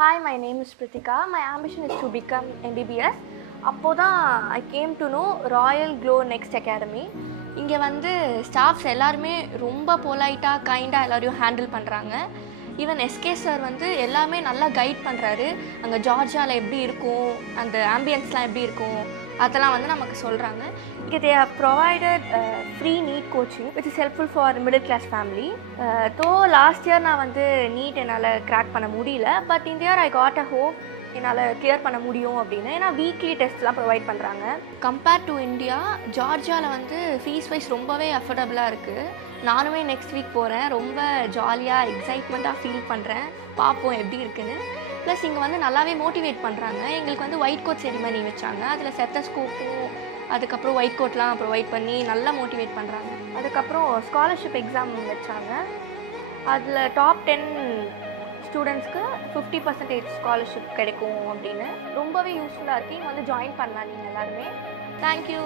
Hi, my name is Pritika. My ambition is to become MBBS. அப்போ தான் I came to know Royal Glow Next Academy. இங்கே வந்து staffs எல்லாருமே ரொம்ப பொலைட்டாக கைண்டாக எல்லோரையும் ஹேண்டில் பண்ணுறாங்க. ஈவன் எஸ்கே சார் வந்து எல்லாமே நல்லா கைட் பண்ணுறாரு. அங்கே ஜார்ஜியாவில் எப்படி இருக்கும், அந்த ஆம்பியன்ஸ்லாம் எப்படி இருக்கும், அதெல்லாம் வந்து நமக்கு சொல்கிறாங்க. இங்கே they have provided free NEET coaching which is helpful for middle class family. Though last year நான் வந்து நீட் என்னால் கிராக் பண்ண முடியல. பட் இந்த year I got a hope என்னால் கிளியர் பண்ண முடியும் அப்படின்னு. ஏன்னா வீக்லி டெஸ்ட்லாம் ப்ரொவைட் பண்ணுறாங்க. கம்பேர்ட் டு இந்தியா, ஜார்ஜியாவில் வந்து ஃபீஸ் வைஸ் ரொம்பவே அஃபோர்டபுளாக இருக்குது. நானுமே நெக்ஸ்ட் வீக் போகிறேன். ரொம்ப ஜாலியாக எக்ஸைட்மெண்ட்டாக ஃபீல் பண்ணுறேன். பார்ப்போம் எப்படி இருக்குன்னு. ப்ளஸ் இங்கே வந்து நல்லாவே மோட்டிவேட் பண்ணுறாங்க. எங்களுக்கு வந்து ஒயிட் கோட் செரிமனி வச்சாங்க. அதில் ஸ்கோப்பும் அதுக்கப்புறம் ஒயிட் கோட்லாம் ப்ரொவைட் பண்ணி நல்லா மோட்டிவேட் பண்ணுறாங்க. அதுக்கப்புறம் ஸ்காலர்ஷிப் எக்ஸாம் வச்சாங்க. அதில் டாப் 10 ஸ்டூடெண்ட்ஸ்க்கு 50% ஸ்காலர்ஷிப் கிடைக்கும் அப்படின்னு. ரொம்பவே யூஸ்ஃபுல்லாக இருக்குது. இங்கே வந்து ஜாயின் பண்ணலாம் நீங்கள் எல்லாருமே. தேங்க்யூ.